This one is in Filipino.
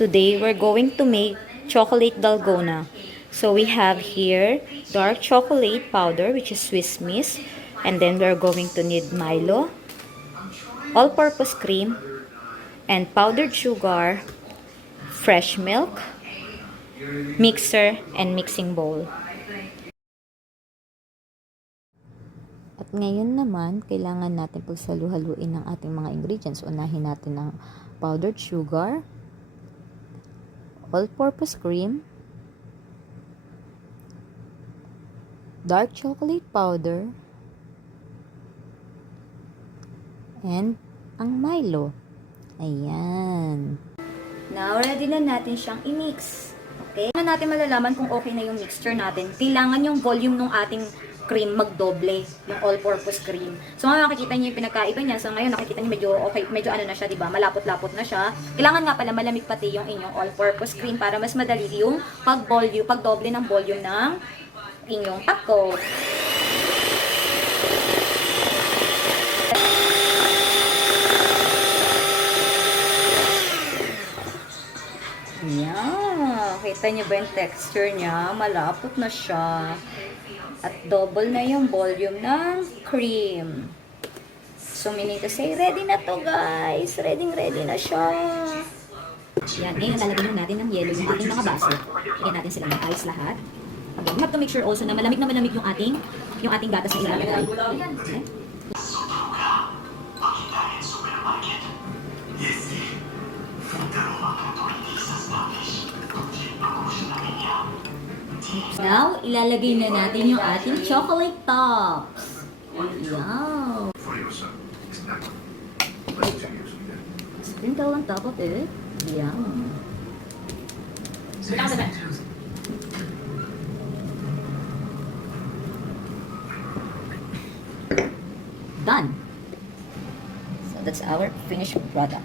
Today we're going to make chocolate dalgona. So we have here dark chocolate powder, which is Swiss Miss, and then we're going to need Milo, all-purpose cream, and powdered sugar, fresh milk, mixer, and mixing bowl. At ngayon naman, kailangan natin pagsalu-haluin ng ating mga ingredients. Unahin natin ang powdered sugar, all-purpose cream, dark chocolate powder, and ang Milo. Ayan. Now, ready na natin siyang i-mix. Okay? Paano natin malalaman kung okay na yung mixture natin? Kailangan yung volume ng ating cream magdoble, yung all-purpose cream. So, ngayon nakikita niyo yung pinagkaiba niya. So, ngayon nakikita niyo medyo okay, medyo ano na siya, 'di ba? Malapot-lapot na siya. Kailangan nga pala malamig pati yung inyong all-purpose cream para mas madali yung pagdoble ng volume ng inyong patok. Ayan. Kita niyo ba yung texture niya? Malapot na siya. At double na yung volume ng cream. So, meaning to say, ready na to guys. Ready na siya. Yan. Ngayon, lalagyan natin ng yellow yung ating mga baso. Lagyan natin sila ng ice lahat. Okay. We have to make sure also na malamig yung ating gatas na ilalagay. Okay. Now, ilalagay na natin yung ating chocolate tops. Wow! Sprinkle on top of it. Yum! Done! So, that's our finished product.